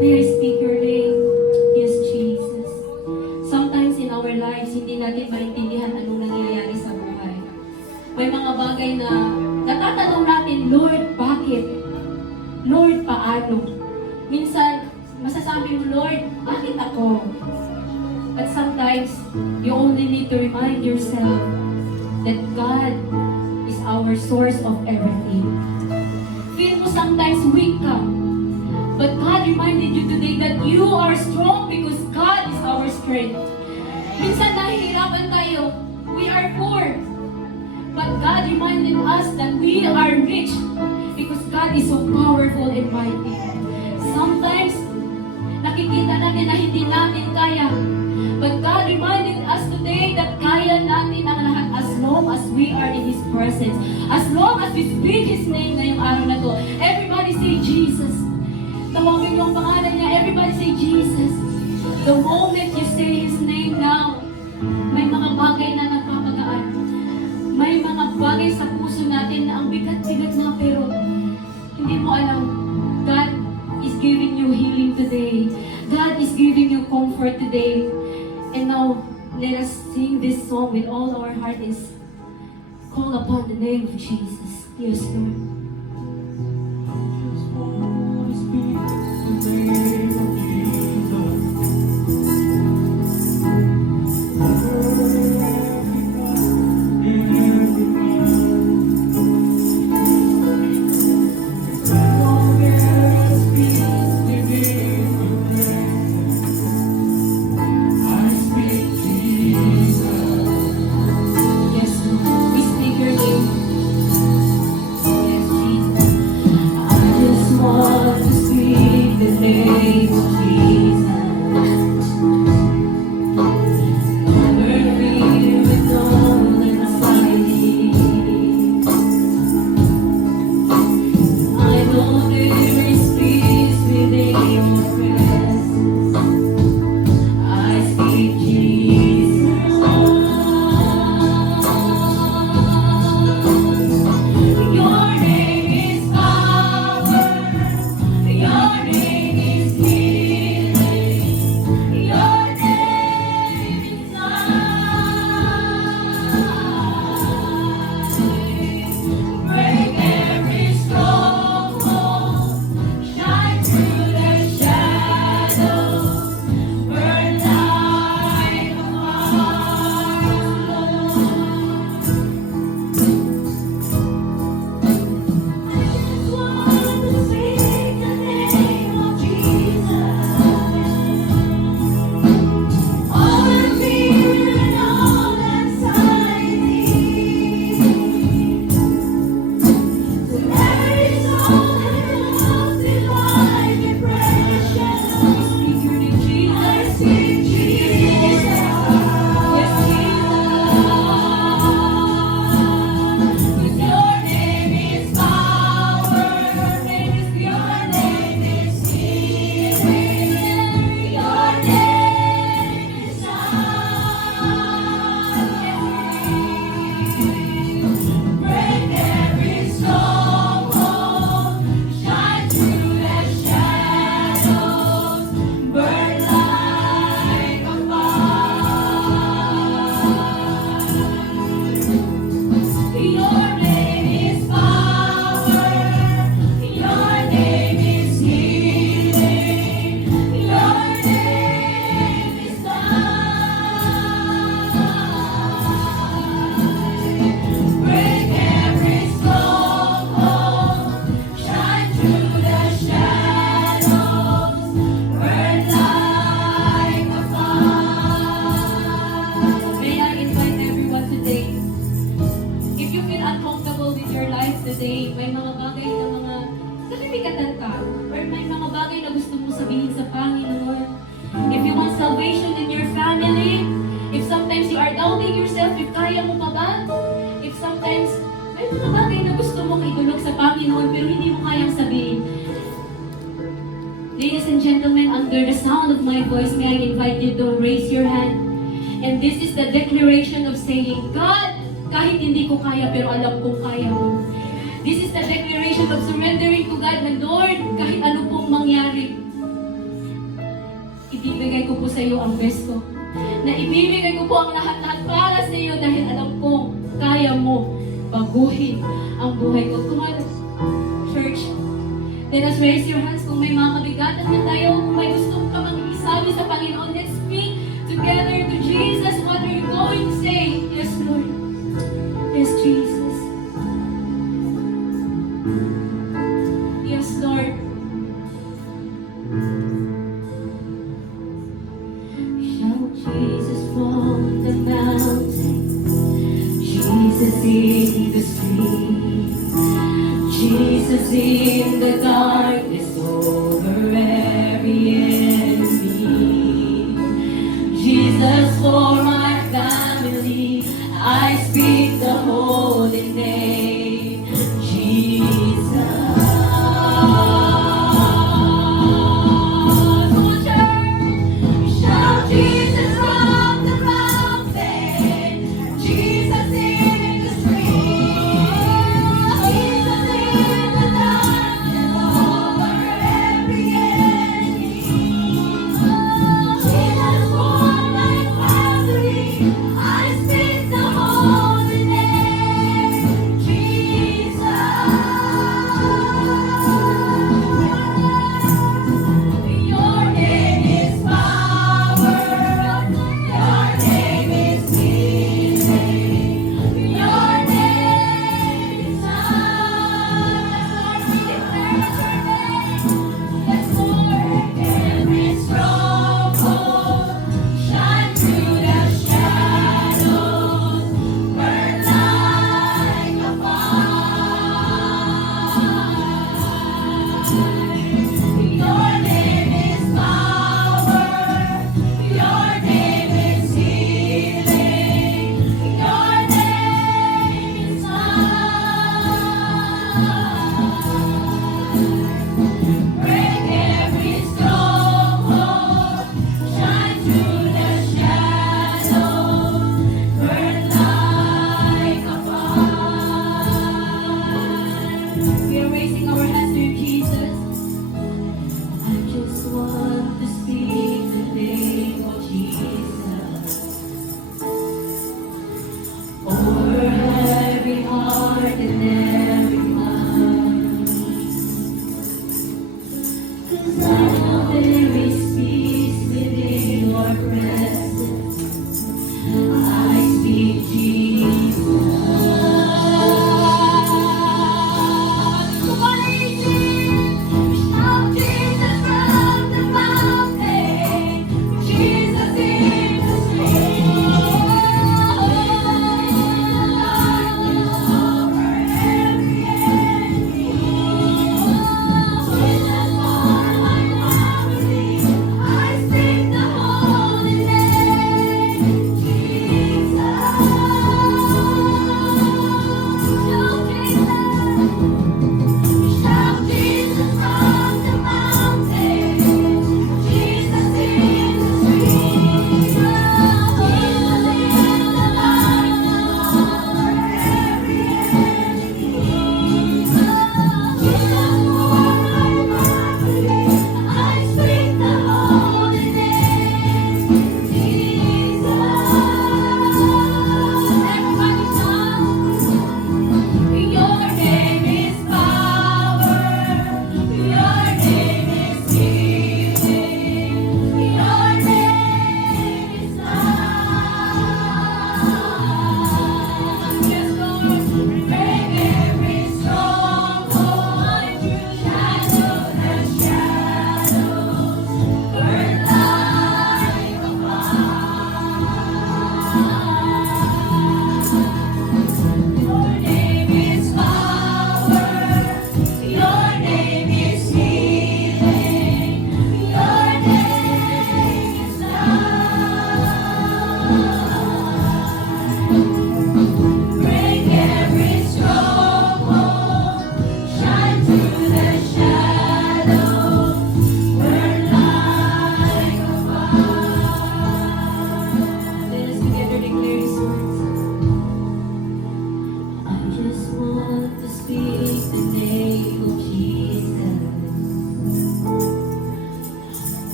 May I speak your name? Yes, Jesus. Sometimes in our lives, hindi natin maintindihan anong nangyayari sa buhay. May mga bagay na natatanong natin, Lord, bakit? Lord, paano? Minsan, masasabi mo, Lord, bakit ako? But sometimes, you only need to remind yourself that God is our source of everything. Feel mo sometimes weak ka, but God reminded you today that you are strong because God is our strength. Minsan nahihirapan tayo, we are poor, but God reminded us that we are rich because God is so powerful and mighty. Sometimes, nakikita natin na hindi natin kaya, but God reminded us today that kaya natin ang lahat as long as we are in His presence. As long as we speak His name ngayong araw na to. Everybody say Jesus. Tawagin yung pangalan niya. Everybody say Jesus. The moment you say His name now, may mga bagay na nagpapagaan. May mga bagay sa puso natin na ang bigat-bigat na pero hindi mo alam. God is giving you healing today. God is giving you comfort today. And now, let us sing this song with all our heart and call upon the name of Jesus. Yes, Lord. Today, may mga bagay na mga nakikikatan ka or may mga bagay na gusto mo sabihin sa Panginoon. If you want salvation in your family, if sometimes you are doubting yourself, if kaya mo pa ba? If sometimes may mga bagay na gusto mong idulog sa Panginoon pero hindi mo kayang sabihin. Ladies and gentlemen, under the sound of my voice, may I invite you to raise your hand. And this is the declaration of saying, God, kahit hindi ko kaya pero alam kong kaya mo. This is the declaration of surrendering to God na, Lord, kahit ano pong mangyari, ibibigay ko po sa iyo ang best ko. Na ibibigay ko po ang lahat-lahat para sa iyo dahil alam kong kaya mo baguhin ang buhay ko. Kung ano, church, let us raise your hands kung may mga kabigatan na tayo, kung may gusto ka mag-isabi sa Panginoon. Let's speak together to Jesus. What are you going to say? Yes, Lord. Yes, Jesus. Yes, Lord. Shout Jesus from the mountain, Jesus in the street, Jesus in the darkness over every enemy, Jesus for my family, I speak the holy name, Jesus. Shout Jesus from the mountain, Jesus in the street, Jesus in the darkness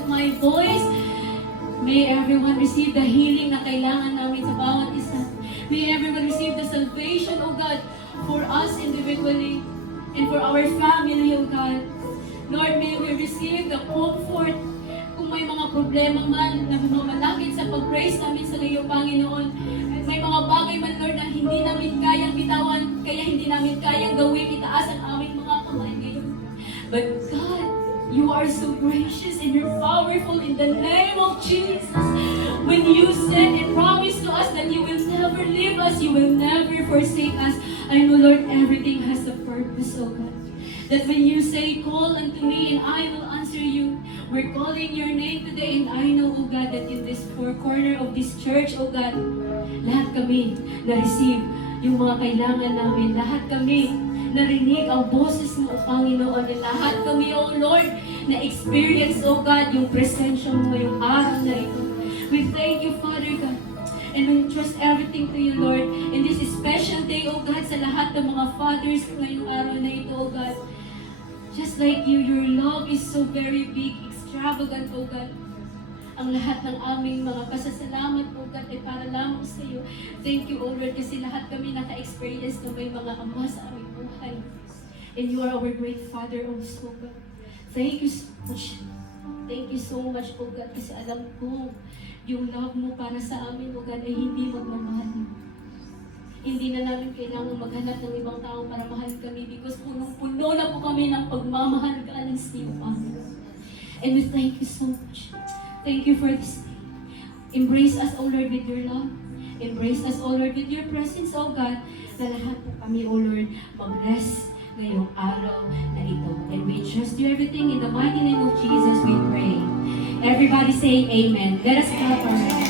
of my voice. May everyone receive the healing na kailangan namin sa bawat isa. May everyone receive the salvation, O God, for us individually and for our family, O God. Lord, may we receive the comfort kung may mga problema man na mamalakit sa pag-praise namin sa iyo, Panginoon. At may mga bagay man, Lord, na hindi namin kayang bitawan, kaya hindi namin kayang gawin, itaas ang aming mga kamay ngayon. But God, you are so gracious and you're powerful in the name of Jesus. When you said and promised to us that you will never leave us, you will never forsake us. I know, Lord, everything has a purpose, oh God. That when you say, call unto me and I will answer you, we're calling your name today, and I know, oh God, that in this four corner of this church, oh God, lahat kami na-receive yung mga kailangan namin. Lahat kami narinig ang boses mo, O Panginoon. At lahat kami, O Lord, na-experience, O God, yung presensya mo ngayong araw na ito. We thank you, Father God. And we trust everything to you, Lord. In this special day, O God, sa lahat ng mga fathers ngayong araw na ito, O God. Just like you, your love is so very big, extravagant, O God. Ang lahat ng aming mga pasasalamat, O God, ay para lamang sa iyo. Thank you, O Lord, kasi lahat kami naka-experience na may mga ama sa aming buhay. And you are our great Father also, God. Thank you so much. Thank you so much, O God, kasi alam ko, yung love mo para sa amin, O God, ay hindi magmamahal. Hindi na namin kailangan maghanap ng ibang tao para mahal kami because punong-puno na po kami ng pagmamahal ka ng siyo, Panginoon. And we thank you so much. Thank you for this day. Embrace us, O Lord, with your love. Embrace us, O Lord, with your presence, O God, na lahat po kami, O Lord, mag-rest ngayong araw na ito. And we trust you everything. In the mighty name of Jesus, we pray. Everybody say amen. Let us clap our hands.